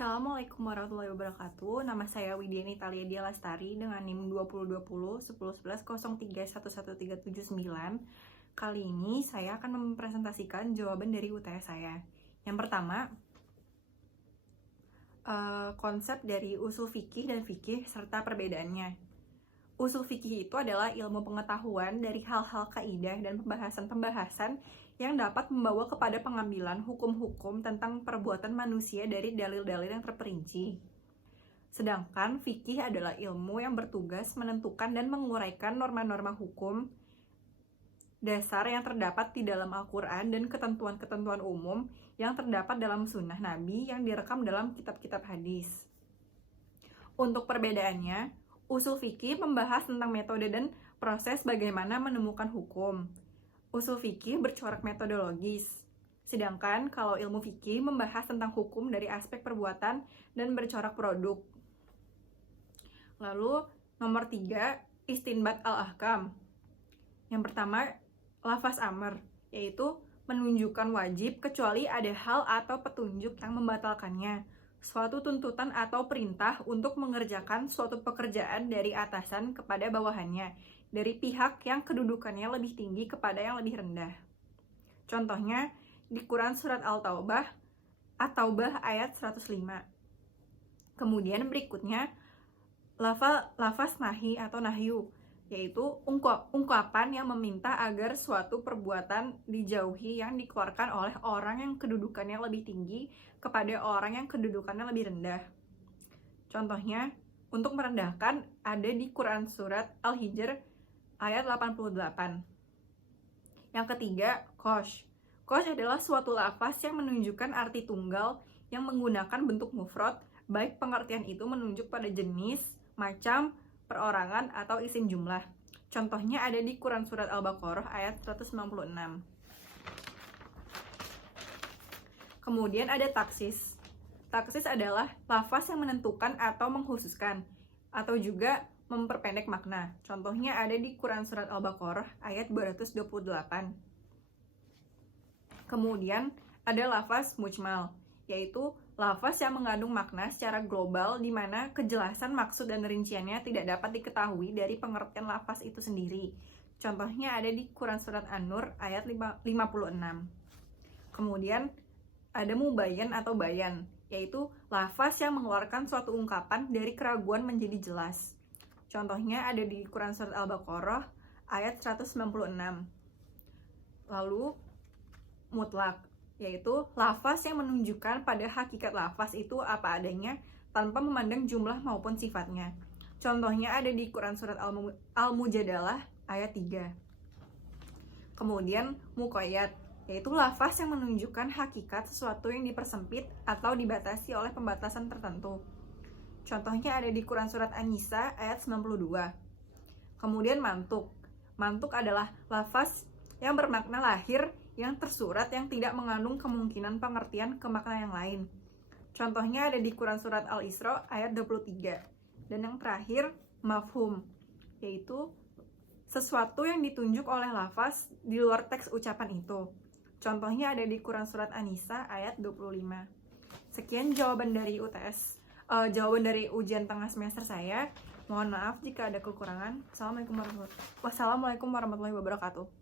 Assalamualaikum warahmatullahi wabarakatuh. Nama saya Widiani Talia Dia Lastari dengan NIM 2020 1011 03113139. Kali ini saya akan mempresentasikan jawaban dari UTS saya. Yang pertama, konsep dari usul fikih dan fikih serta perbedaannya. Usul fikih itu adalah ilmu pengetahuan dari hal-hal kaidah dan pembahasan-pembahasan yang dapat membawa kepada pengambilan hukum-hukum tentang perbuatan manusia dari dalil-dalil yang terperinci. Sedangkan fikih adalah ilmu yang bertugas menentukan dan menguraikan norma-norma hukum dasar yang terdapat di dalam Al-Quran dan ketentuan-ketentuan umum yang terdapat dalam sunnah Nabi yang direkam dalam kitab-kitab hadis. Untuk perbedaannya, usul fikih membahas tentang metode dan proses bagaimana menemukan hukum. Usul fikih bercorak metodologis. Sedangkan kalau ilmu fikih membahas tentang hukum dari aspek perbuatan dan bercorak produk. Lalu nomor 3, istinbat al-ahkam. Yang pertama, lafaz amr, yaitu menunjukkan wajib kecuali ada hal atau petunjuk yang membatalkannya. Suatu tuntutan atau perintah untuk mengerjakan suatu pekerjaan dari atasan kepada bawahannya, dari pihak yang kedudukannya lebih tinggi kepada yang lebih rendah. Contohnya, di Quran Surat Al-Taubah, At-Taubah ayat 105. Kemudian berikutnya, lafaz nahi atau nahyu, yaitu ungkapan yang meminta agar suatu perbuatan dijauhi yang dikeluarkan oleh orang yang kedudukannya lebih tinggi kepada orang yang kedudukannya lebih rendah. Contohnya, untuk merendahkan ada di Quran Surat Al-Hijr ayat 88. Yang ketiga, kosh. Kosh adalah suatu lafaz yang menunjukkan arti tunggal yang menggunakan bentuk mufrad, baik pengertian itu menunjuk pada jenis, macam, perorangan, atau isim jumlah. Contohnya ada di Quran Surat Al-Baqarah ayat 196. Kemudian ada taksis. Taksis adalah lafaz yang menentukan atau mengkhususkan, atau juga memperpendek makna. Contohnya ada di Quran Surat Al-Baqarah ayat 228. Kemudian ada lafaz mujmal, yaitu lafaz yang mengandung makna secara global di mana kejelasan maksud dan rinciannya tidak dapat diketahui dari pengertian lafaz itu sendiri. Contohnya ada di Quran Surat An-Nur ayat 56. Kemudian ada mubayyan atau bayan, yaitu lafaz yang mengeluarkan suatu ungkapan dari keraguan menjadi jelas. Contohnya ada di Quran Surat Al-Baqarah ayat 196. Lalu mutlak, yaitu lafaz yang menunjukkan pada hakikat lafaz itu apa adanya tanpa memandang jumlah maupun sifatnya. Contohnya ada di Quran Surat Al-Mujadalah ayat 3. Kemudian muqayyad, yaitu lafaz yang menunjukkan hakikat sesuatu yang dipersempit atau dibatasi oleh pembatasan tertentu. Contohnya ada di Quran Surat An-Nisa ayat 92. Kemudian mantuk. Mantuk adalah lafaz yang bermakna lahir yang tersurat yang tidak mengandung kemungkinan pengertian ke makna yang lain. Contohnya ada di Quran Surat Al-Isra ayat 23. Dan yang terakhir, mafhum, yaitu sesuatu yang ditunjuk oleh lafaz di luar teks ucapan itu. Contohnya ada di Quran Surat An-Nisa ayat 25. Sekian jawaban dari UTS, jawaban dari ujian tengah semester saya. Mohon maaf jika ada kekurangan. Wassalamualaikum warahmatullahi wabarakatuh.